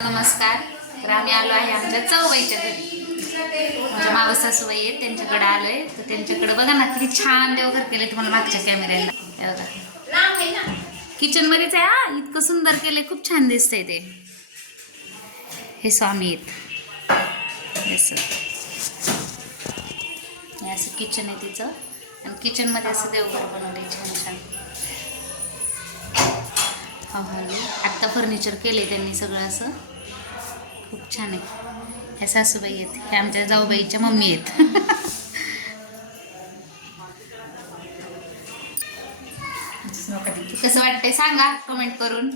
नमस्कार. तर आम्ही आलो आहे आमच्या चौबाईच्या घरी. माझ्या मावस सासूबाई आहेत त्यांच्याकडे आलोय. तर त्यांच्याकडे बघा ना किती छान देवघर केले तुम्हाला मागच्या कॅमेऱ्याला किचन मध्येच आहे हा? इतकं सुंदर केलंय खूप छान दिसतंय ते. हे स्वामी आहेत. असं किचन आहे तिचं. आणि किचनमध्ये असं देवघर बनवलंय छान. हा हा आत्ता फर्निचर केले त्यांनी सगळं असं. खूप छान आहे. ह्या सासूबाई आहेत. ह्या आमच्या जाऊबाईच्या मम्मी आहेत. कसं वाटतंय? सांगा कमेंट करून.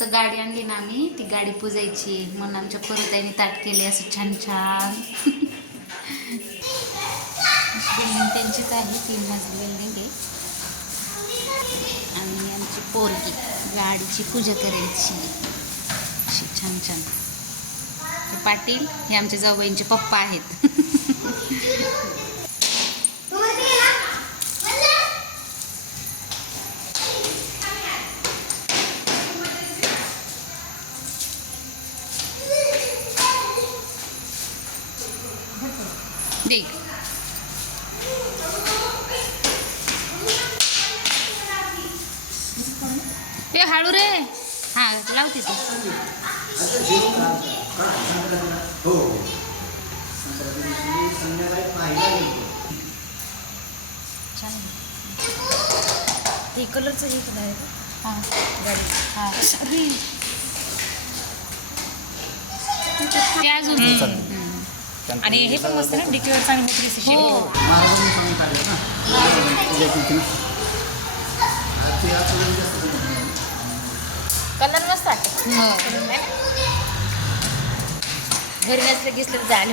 तर गाडी आणली ना आम्ही. ती गाडी पुजायची. म्हणून आमच्या परताईने ताट केले असं छान छान. बिल्डिंग त्यांचीच आहे. तीन मजली बिल्डिंग आहे. पोरगी. गाडीची पूजा करायची. अशी छान छान. पाटील हे आमच्या जाऊबाईंचे पप्पा आहेत. देख. ते हळू रे. हा लावते ती हो छान हे कलरचं हे पण आहे हा. गाडी. हा. अरे. ते अजून. आणि हे पण मस्त ना डिक्युअर चांगली हो. कलर मस्त वाटतं हो घरी नसलं घेतलं तर झालं.